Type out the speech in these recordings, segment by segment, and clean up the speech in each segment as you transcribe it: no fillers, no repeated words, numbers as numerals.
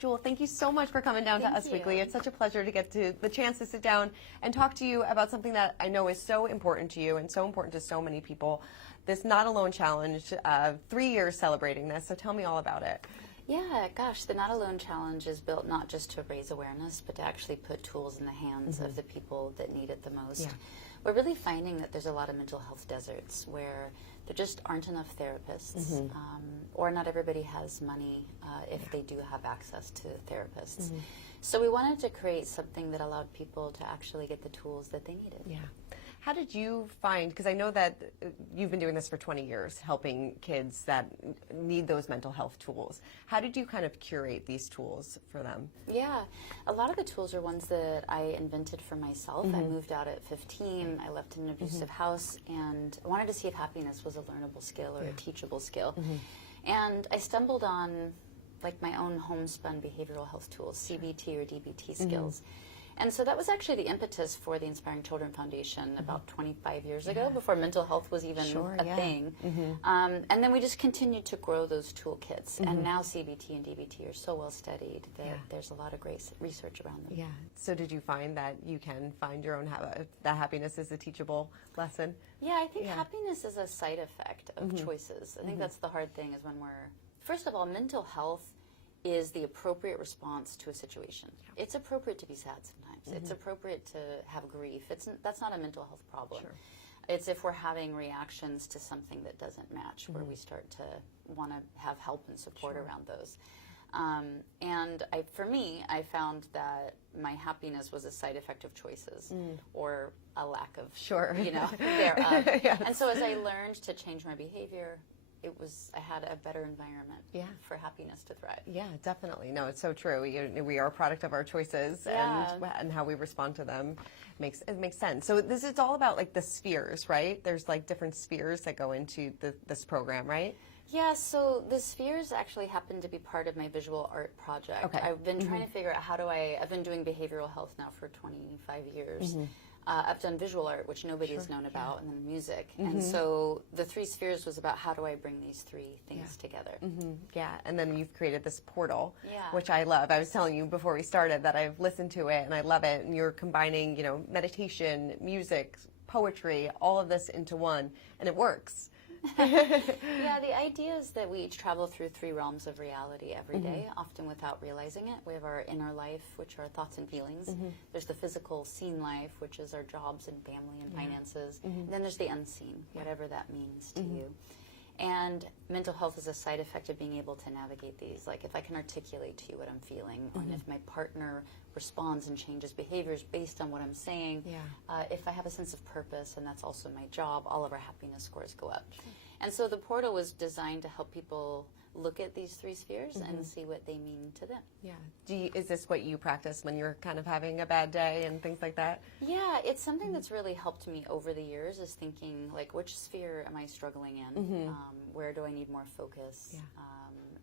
Jewel, thank you so much for coming down to Us Weekly. It's such a pleasure to get the chance to sit down and talk to you about something that I know is so important to you and so important to so many people. This Not Alone Challenge, 3 years celebrating this, so tell me all about it. Yeah, gosh, the Not Alone Challenge is built not just to raise awareness, but to actually put tools in the hands of the people that need it the most. Yeah. We're really finding that there's a lot of mental health deserts where there just aren't enough therapists, or not everybody has money if they do have access to therapists. So we wanted to create something that allowed people to actually get the tools that they needed. Yeah. How did you find, because I know that you've been doing this for 20 years, helping kids that need those mental health tools. How did you kind of curate these tools for them? Yeah, a lot of the tools are ones that I invented for myself. I moved out at 15, I left an abusive house, and I wanted to see if happiness was a learnable skill or a teachable skill. And I stumbled on like my own homespun behavioral health tools, CBT or DBT skills. And so that was actually the impetus for the Inspiring Children Foundation about 25 years ago, before mental health was even a thing. And then we just continued to grow those toolkits. And now CBT and DBT are so well studied that there's a lot of great research around them. Yeah. So did you find that you can find your own that happiness is a teachable lesson? Yeah, I think happiness is a side effect of choices. I think that's the hard thing is when we're, first of all, mental health is the appropriate response to a situation. It's appropriate to be sad sometimes. It's appropriate to have grief. That's not a mental health problem. It's if we're having reactions to something that doesn't match where we start to want to have help and support around those. And for me, I found that my happiness was a side effect of choices or a lack of, thereof. And so as I learned to change my behavior, I had a better environment for happiness to thrive. Yeah, definitely. No, it's so true. We are a product of our choices and how we respond to them. It makes sense. So this is all about like the spheres, right? There's like different spheres that go into this program, right? Yeah, so the spheres actually happen to be part of my visual art project. Okay. I've been trying to figure out I've been doing behavioral health now for 25 years. I've done visual art, which nobody has known about, and then music. And so the 3 spheres was about how do I bring these 3 things together. Yeah, and then you've created this portal, which I love. I was telling you before we started that I've listened to it and I love it. And you're combining, meditation, music, poetry, all of this into one, and it works. Yeah, the idea is that we each travel through 3 realms of reality every day, often without realizing it. We have our inner life, which are thoughts and feelings. There's the physical, seen life, which is our jobs and family and finances. And then there's the unseen, whatever that means to you. And mental health is a side effect of being able to navigate these. Like if I can articulate to you what I'm feeling, and if my partner responds and changes behaviors based on what I'm saying, if I have a sense of purpose, and that's also my job, all of our happiness scores go up. And so the portal was designed to help people look at these 3 spheres and see what they mean to them. Yeah. Is this what you practice when you're kind of having a bad day and things like that? Yeah, it's something that's really helped me over the years, is thinking like, which sphere am I struggling in? Where do I need more focus?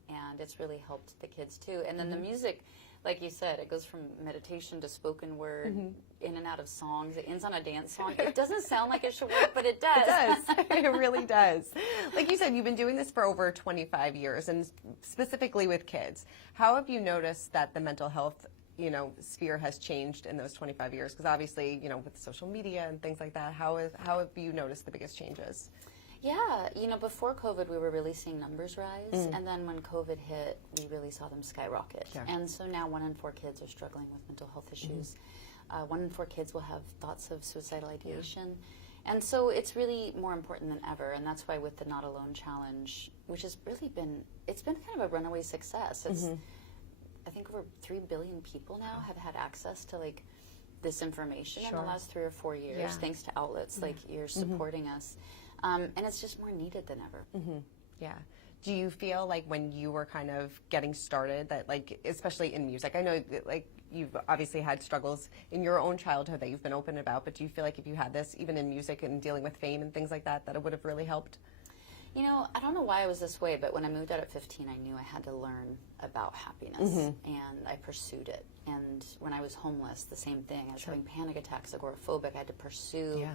And it's really helped the kids too. And then the music, like you said, it goes from meditation to spoken word, in and out of songs. It ends on a dance song. It doesn't sound like it should work, but it does. It does. It really does. Like you said, you've been doing this for over 25 years, and specifically with kids. How have you noticed that the mental health, sphere has changed in those 25 years? Because obviously, with social media and things like that, how have you noticed the biggest changes? Yeah, before COVID, we were really seeing numbers rise, and then when COVID hit, we really saw them skyrocket. And so now 1 in 4 kids are struggling with mental health issues. 1 in 4 kids will have thoughts of suicidal ideation. And so it's really more important than ever, and that's why with the Not Alone Challenge, which has really been kind of a runaway success. It's, I think over 3 billion people now have had access to like this information in the last 3 or 4 years, thanks to outlets like you're supporting us. And it's just more needed than ever. Yeah. Do you feel like when you were kind of getting started that, like, especially in music, I know like you've obviously had struggles in your own childhood that you've been open about, but do you feel like if you had this even in music and dealing with fame and things like that, that it would have really helped? I don't know why I was this way, but when I moved out at 15, I knew I had to learn about happiness, and I pursued it. And when I was homeless, the same thing. I was having panic attacks, agoraphobic. I had to pursue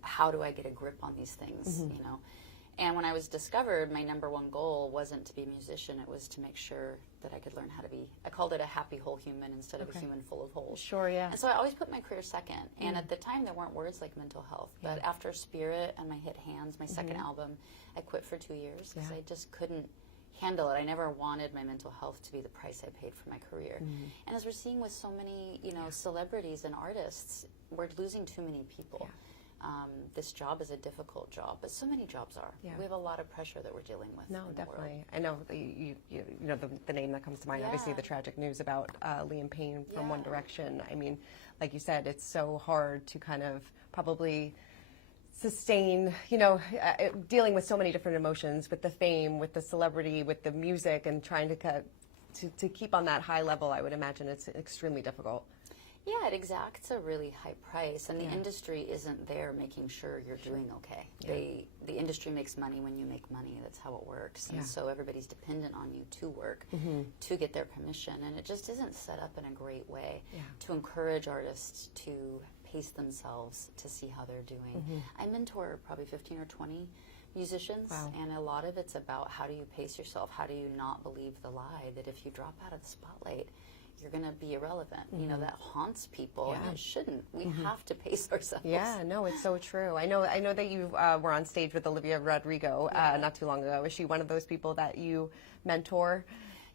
how do I get a grip on these things, And when I was discovered, my number one goal wasn't to be a musician. It was to make sure that I could learn how to be, I called it a happy whole human instead of a human full of holes. Sure, yeah. And so I always put my career second. And at the time, there weren't words like mental health. But after Spirit and my hit Hands, my second album, I quit for 2 years because I just couldn't handle it. I never wanted my mental health to be the price I paid for my career. And as we're seeing with so many, celebrities and artists, we're losing too many people. This job is a difficult job, but so many jobs are. We have a lot of pressure that we're dealing with. No, definitely. I know the name that comes to mind. Obviously, the tragic news about Liam Payne from One Direction. I mean, like you said, it's so hard to kind of probably sustain, dealing with so many different emotions, with the fame, with the celebrity, with the music, and trying to keep on that high level. I would imagine it's extremely difficult. Yeah, it exacts a really high price, and the industry isn't there making sure you're doing okay. The industry makes money when you make money. That's how it works. And so everybody's dependent on you to work to get their permission, and it just isn't set up in a great way to encourage artists to pace themselves to see how they're doing. I mentor probably 15 or 20 musicians, and a lot of it's about how do you pace yourself? How do you not believe the lie that if you drop out of the spotlight, you're going to be irrelevant. That haunts people, and it shouldn't. We have to pace ourselves. Yeah, no, it's so true. I know that you were on stage with Olivia Rodrigo not too long ago. Is she one of those people that you mentor?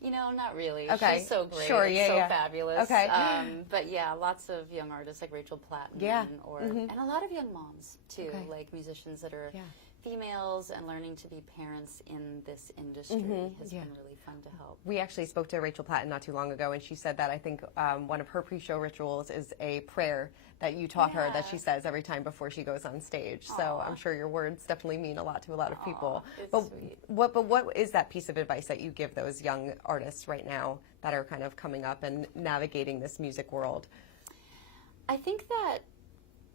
Not really. Okay. She's so great. Sure, so fabulous. Okay. But yeah, lots of young artists like Rachel Platten, and a lot of young moms too, like musicians that are females and learning to be parents in this industry has been really fun to help. We actually spoke to Rachel Platten not too long ago, and she said that I think one of her pre-show rituals is a prayer that you taught her that she says every time before she goes on stage. So I'm sure your words definitely mean a lot to a lot of people. But sweet. What is that piece of advice that you give those young artists right now that are kind of coming up and navigating this music world? I think that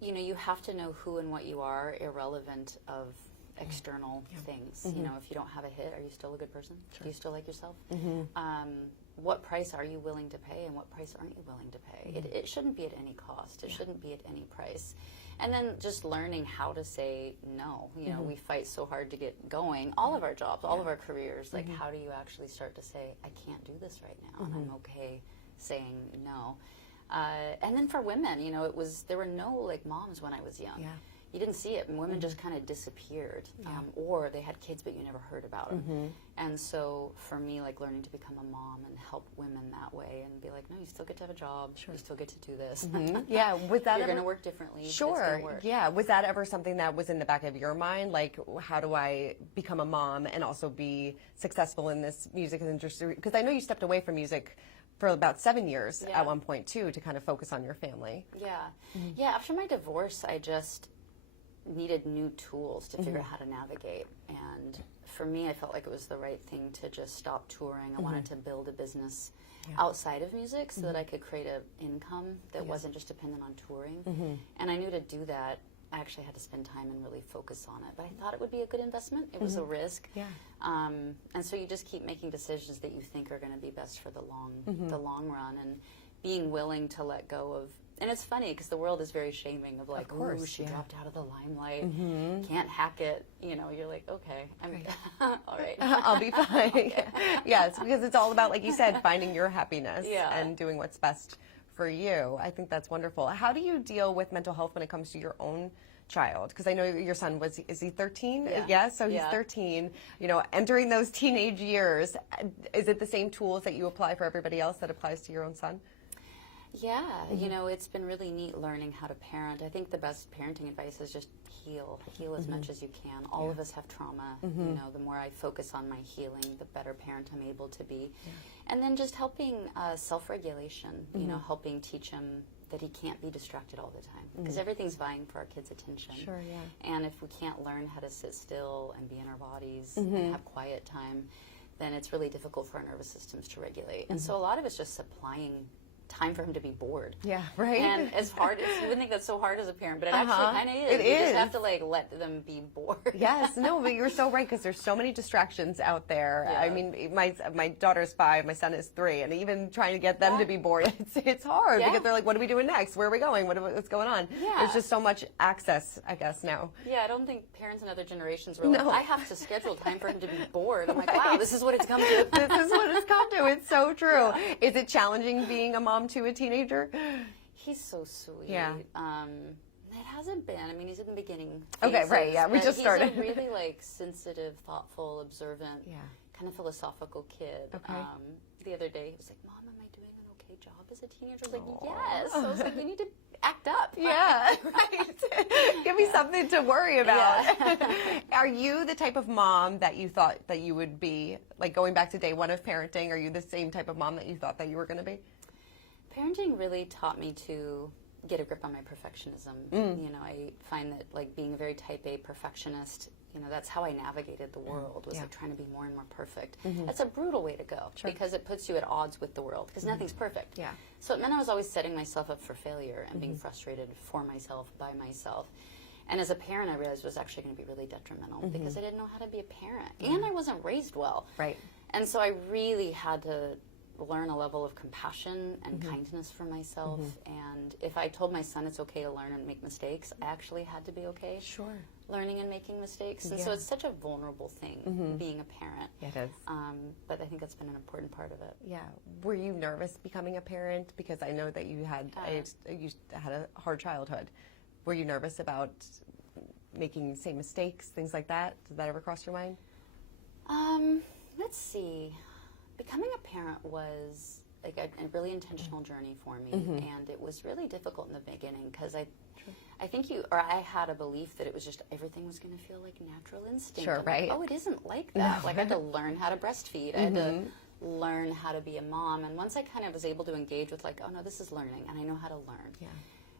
you have to know who and what you are, irrelevant of external things. If you don't have a hit, are you still a good person? Do you still like yourself? What price are you willing to pay, and what price aren't you willing to pay? It shouldn't be at any cost. It shouldn't be at any price. And then just learning how to say no. We fight so hard to get going. All of our jobs, all of our careers, like how do you actually start to say, I can't do this right now, and I'm okay saying no. And then for women, there were no moms when I was young. You didn't see it, and women just kind of disappeared, or they had kids but you never heard about them. And so for me, learning to become a mom and help women that way, and be like, no, you still get to have a job, you still get to do this. Yeah, was that you're going to work differently? But it's Sure. gonna work. Yeah, was that ever something that was in the back of your mind? Like, how do I become a mom and also be successful in this music industry? Because I know you stepped away from music for about 7 years at one point too, to kind of focus on your family. Yeah. After my divorce, I just needed new tools to figure out how to navigate, and for me I felt like it was the right thing to just stop touring. I wanted to build a business outside of music so that I could create an income that wasn't just dependent on touring, and I knew to do that I actually had to spend time and really focus on it, but I thought it would be a good investment. It was a risk, and so you just keep making decisions that you think are going to be best for the long run, and being willing to let go of. And it's funny because the world is very shaming of ooh, she dropped out of the limelight, can't hack it. You're like, okay, I'm all right. I'll be fine. Yes, because it's all about, like you said, finding your happiness and doing what's best for you. I think that's wonderful. How do you deal with mental health when it comes to your own child? Because I know your son is he 13? Yeah, so he's 13. Entering those teenage years, is it the same tools that you apply for everybody else that applies to your own son? Yeah, it's been really neat learning how to parent. I think the best parenting advice is just heal as much as you can. All of us have trauma. The more I focus on my healing, the better parent I'm able to be. And then just helping self-regulation, helping teach him that he can't be distracted all the time, because everything's vying for our kids' attention. Sure, yeah. And if we can't learn how to sit still and be in our bodies and have quiet time, then it's really difficult for our nervous systems to regulate. And so a lot of it's just supplying time for him to be bored. Yeah, right. And as hard as, you wouldn't think that's so hard as a parent, but it actually kind of is. It you is. just have to like let them be bored. Yes, no, but you're so right, because there's so many distractions out there. Yeah. I mean, my daughter's 5, my son is 3, and even trying to get them to be bored, it's hard, because they're like, what are we doing next? Where are we going? What's going on? Yeah. There's just so much access, I guess, now. Yeah, I don't think parents in other generations were like, I have to schedule time for him to be bored. I'm like, wow, this is what it's come to. This is what it's come to. It's so true. Yeah. Is it challenging being a mom to a teenager? He's so sweet. Yeah. It hasn't been. I mean, he's in the beginning phases, okay, right, yeah, we just started. He's a really, like, sensitive, thoughtful, observant, kind of philosophical kid. Okay. The other day, he was like, Mom, am I doing an okay job as a teenager? I was like, yes. So I was like, you need to act up. Yeah, right. Give me something to worry about. Yeah. Are you the type of mom that you thought that you would be, like going back to day one of parenting, are you the same type of mom that you thought that you were going to be? Parenting really taught me to get a grip on my perfectionism. You know, I find that like being a very type A perfectionist, you know, that's how I navigated the world, was like trying to be more and more perfect. That's a brutal way to go because it puts you at odds with the world because nothing's perfect. Yeah. So it meant I was always setting myself up for failure and being frustrated for myself, by myself. And as a parent, I realized it was actually going to be really detrimental because I didn't know how to be a parent and I wasn't raised well. Right. And so I really had to learn a level of compassion and kindness for myself. And if I told my son it's okay to learn and make mistakes, I actually had to be okay learning and making mistakes. And so it's such a vulnerable thing, being a parent. Yeah, it is. But I think that's been an important part of it. Yeah. Were you nervous becoming a parent? Because I know that you had you had a hard childhood. Were you nervous about making the same mistakes, things like that? Did that ever cross your mind? Let's see. Becoming a parent was like a really intentional journey for me, and it was really difficult in the beginning because I think I had a belief that it was just everything was going to feel like natural instinct. Sure, right. Like, oh, it isn't like that. Like I had to learn how to breastfeed. I had to learn how to be a mom, and once I kind of was able to engage with like, oh no, this is learning, and I know how to learn. Yeah.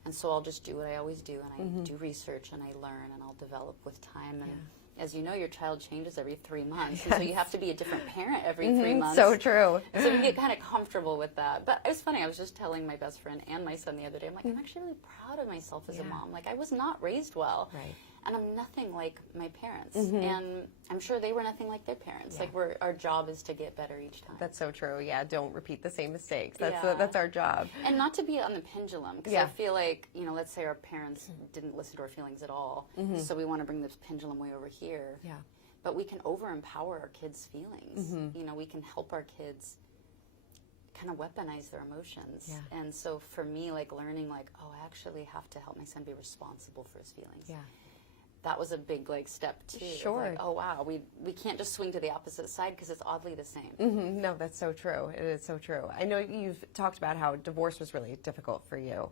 And so I'll just do what I always do, and I do research, and I learn, and I'll develop with time. And as you know, your child changes every 3 months, and so you have to be a different parent every 3 months. So true. So you get kind of comfortable with that. But it was funny, I was just telling my best friend and my son the other day, I'm like, I'm actually really proud of myself as a mom. Like, I was not raised well. Right. And I'm nothing like my parents. And I'm sure they were nothing like their parents. Like, our job is to get better each time. That's so true. Yeah, don't repeat the same mistakes. That's our job. And not to be on the pendulum, because I feel like, you know, let's say our parents didn't listen to our feelings at all, so we want to bring this pendulum way over here. Yeah. But we can over-empower our kids' feelings. You know, we can help our kids kind of weaponize their emotions. Yeah. And so for me, like, learning, like, oh, I actually have to help my son be responsible for his feelings. Yeah. That was a big, like, step too. Sure. Like, oh wow, we can't just swing to the opposite side because it's oddly the same. No, that's so true. It is so true. I know you've talked about how divorce was really difficult for you.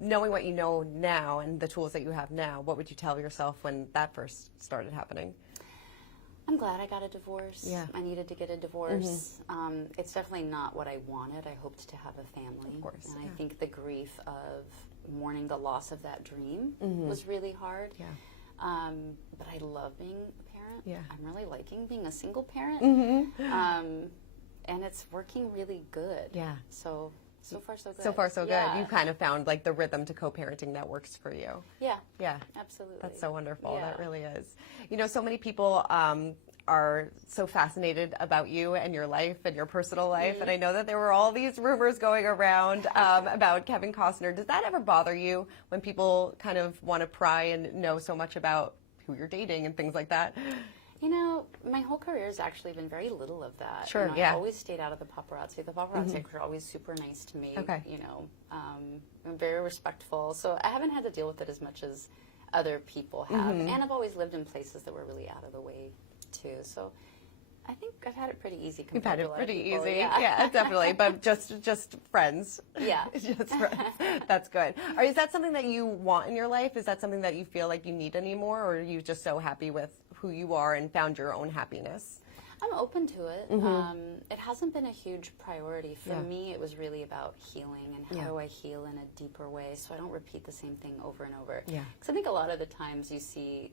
Knowing what you know now and the tools that you have now, what would you tell yourself when that first started happening? I'm glad I got a divorce. Yeah. I needed to get a divorce. It's definitely not what I wanted. I hoped to have a family. Of course. And I think the grief of mourning the loss of that dream was really hard. Yeah. But I love being a parent. Yeah. I'm really liking being a single parent. And it's working really good. Yeah. So far so good. So far so Yeah. good. You kind of found like the rhythm to co-parenting that works for you. Yeah. Yeah. Absolutely. That's so wonderful. Yeah. That really is. You know, so many people are so fascinated about you and your life and your personal life. And I know that there were all these rumors going around about Kevin Costner. Does that ever bother you when people kind of want to pry and know so much about who you're dating and things like that? You know, my whole career has actually been very little of that. Sure, you know, yeah. I've always stayed out of the paparazzi. The paparazzi are always super nice to me. Okay. You know, I'm very respectful. So I haven't had to deal with it as much as other people have. And I've always lived in places that were really out of the way, too. So I think I've had it pretty easy You've compared had to a it lot of pretty people. easy. Yeah, Definitely. But just friends. Yeah. Just friends. That's good. Or is that something that you want in your life? Is that something that you feel like you need anymore? Or are you just so happy with who you are and found your own happiness? I'm open to it. It hasn't been a huge priority. For me, it was really about healing and how do I heal in a deeper way so I don't repeat the same thing over and over. Yeah. Because I think a lot of the times you see,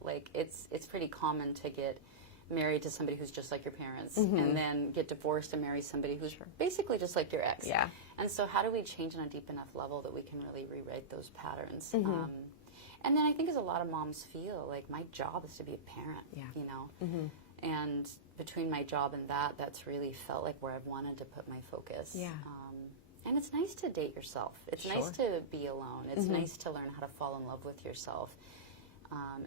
like, it's pretty common to get married to somebody who's just like your parents, and then get divorced and marry somebody who's basically just like your ex. Yeah. And so how do we change on a deep enough level that we can really rewrite those patterns? And then I think as a lot of moms feel, like, my job is to be a parent, you know? And between my job and that's really felt like where I've wanted to put my focus. Yeah. And it's nice to date yourself. It's nice to be alone. It's nice to learn how to fall in love with yourself.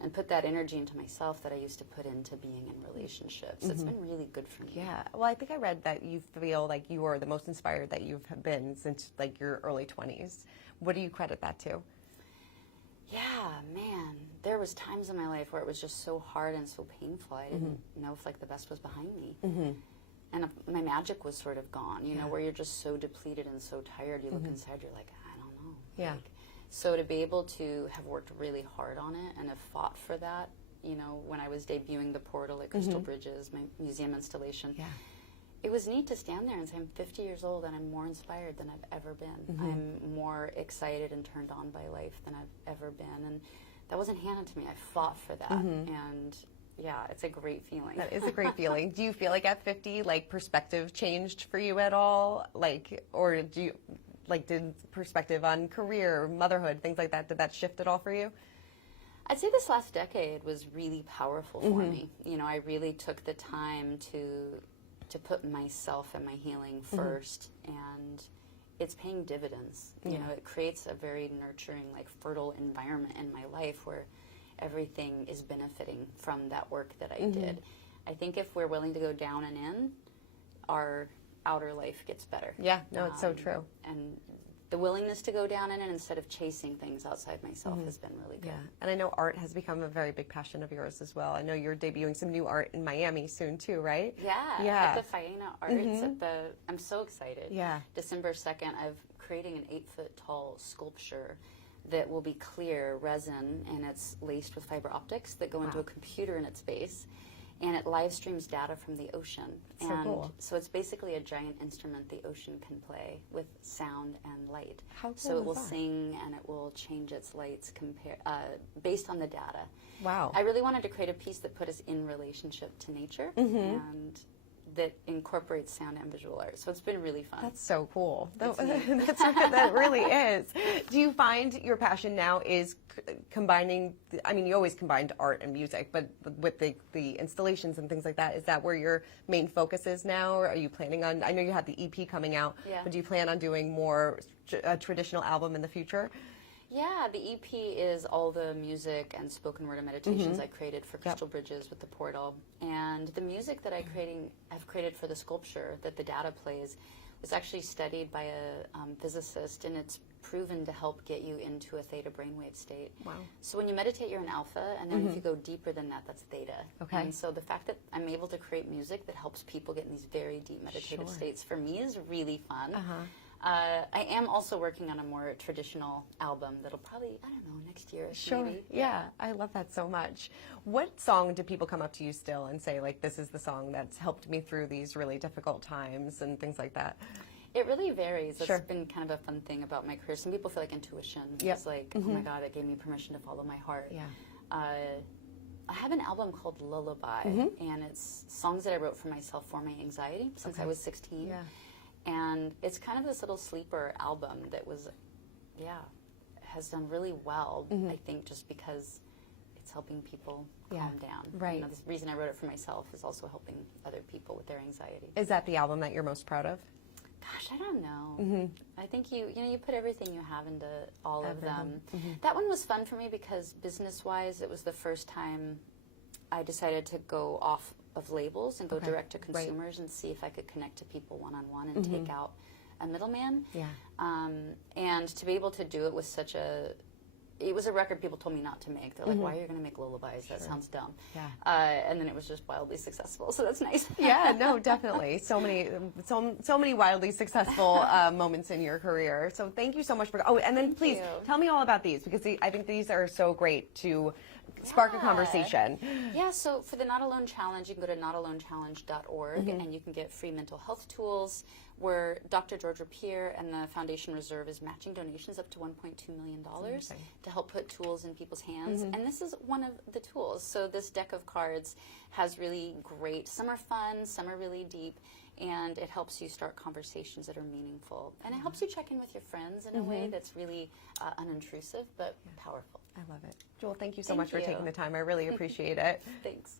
And put that energy into myself that I used to put into being in relationships. It's been really good for me. Yeah. Well, I think I read that you feel like you are the most inspired that you've been since like your early 20s. What do you credit that to? Yeah, man. There was times in my life where it was just so hard and so painful. I didn't know if like the best was behind me. And my magic was sort of gone, you know, where you're just so depleted and so tired. You look inside, you're like, I don't know. Yeah. Like, so to be able to have worked really hard on it and have fought for that, you know, when I was debuting The Portal at Crystal Bridges, my museum installation, it was neat to stand there and say, I'm 50 years old and I'm more inspired than I've ever been. I'm more excited and turned on by life than I've ever been. And that wasn't handed to me. I fought for that. And yeah, it's a great feeling. That is a great feeling. Do you feel like at 50, like, perspective changed for you at all? Like, or do you... like, did perspective on career, motherhood, things like that, did that shift at all for you? I'd say this last decade was really powerful for me. You know, I really took the time to put myself and my healing first, and it's paying dividends. You know, it creates a very nurturing, like, fertile environment in my life where everything is benefiting from that work that I did. I think if we're willing to go down and in, our outer life gets better. Yeah, no, it's so true. And the willingness to go down in it instead of chasing things outside myself has been really good. Yeah, and I know art has become a very big passion of yours as well. I know you're debuting some new art in Miami soon too, right? Yeah. At the Faena Arts, at the, I'm so excited. Yeah. December 2nd, I'm creating an 8-foot tall sculpture that will be clear resin, and it's laced with fiber optics that go into a computer in its base. And it live streams data from the ocean. So and cool. so it's basically a giant instrument the ocean can play with sound and light. How cool so it is will that? sing and it will change its lights based on the data. Wow. I really wanted to create a piece that put us in relationship to nature and that incorporates sound and visual art. So it's been really fun. That's so cool. That really is. Do you find your passion now is combining, I mean, you always combined art and music, but with the installations and things like that, is that where your main focus is now? Or are you planning on, I know you have the EP coming out, but do you plan on doing more a traditional album in the future? Yeah, the EP is all the music and spoken word and meditations I created for Crystal Bridges with the Portal. And the music that I've created for the sculpture that the data plays was actually studied by a physicist, and it's proven to help get you into a theta brainwave state. Wow. So when you meditate, you're in alpha, and then if you go deeper than that, that's theta. Okay. And so the fact that I'm able to create music that helps people get in these very deep meditative states, for me, is really fun. I am also working on a more traditional album that'll probably, I don't know, next year maybe. Yeah, I love that so much. What song do people come up to you still and say, like, this is the song that's helped me through these really difficult times and things like that? It really varies. It's been kind of a fun thing about my career. Some people feel like intuition. It's like, oh my God, it gave me permission to follow my heart. Yeah. I have an album called Lullaby, and it's songs that I wrote for myself for my anxiety since I was 16. Yeah. And it's kind of this little sleeper album that was, has done really well, I think, just because it's helping people calm down. Right. You know, the reason I wrote it for myself is also helping other people with their anxiety. Is that the album that you're most proud of? Gosh, I don't know. I think you put everything you have into all of them. That one was fun for me because business-wise, it was the first time I decided to go off of labels and go direct to consumers and see if I could connect to people one-on-one and take out a middleman. Yeah. And to be able to do it was it was a record people told me not to make. They're like, why are you going to make lullabies? That sounds dumb. Yeah. And then it was just wildly successful, so that's nice. Yeah, no, definitely. So many wildly successful moments in your career. So thank you so much for. Oh, and then please tell me all about these, because I think these are so great to spark a Yeah. conversation. Yeah, so for the Not Alone Challenge, you can go to notalonechallenge.org and you can get free mental health tools where Dr. George Rapier and the Foundation Reserve is matching donations up to $1.2 million to help put tools in people's hands. And this is one of the tools. So this deck of cards has really great, some are fun, some are really deep, and it helps you start conversations that are meaningful. And it helps you check in with your friends in a way that's really unintrusive but powerful. I love it. Jewel, thank you so Thank much for you. taking the time. I really appreciate it. Thanks.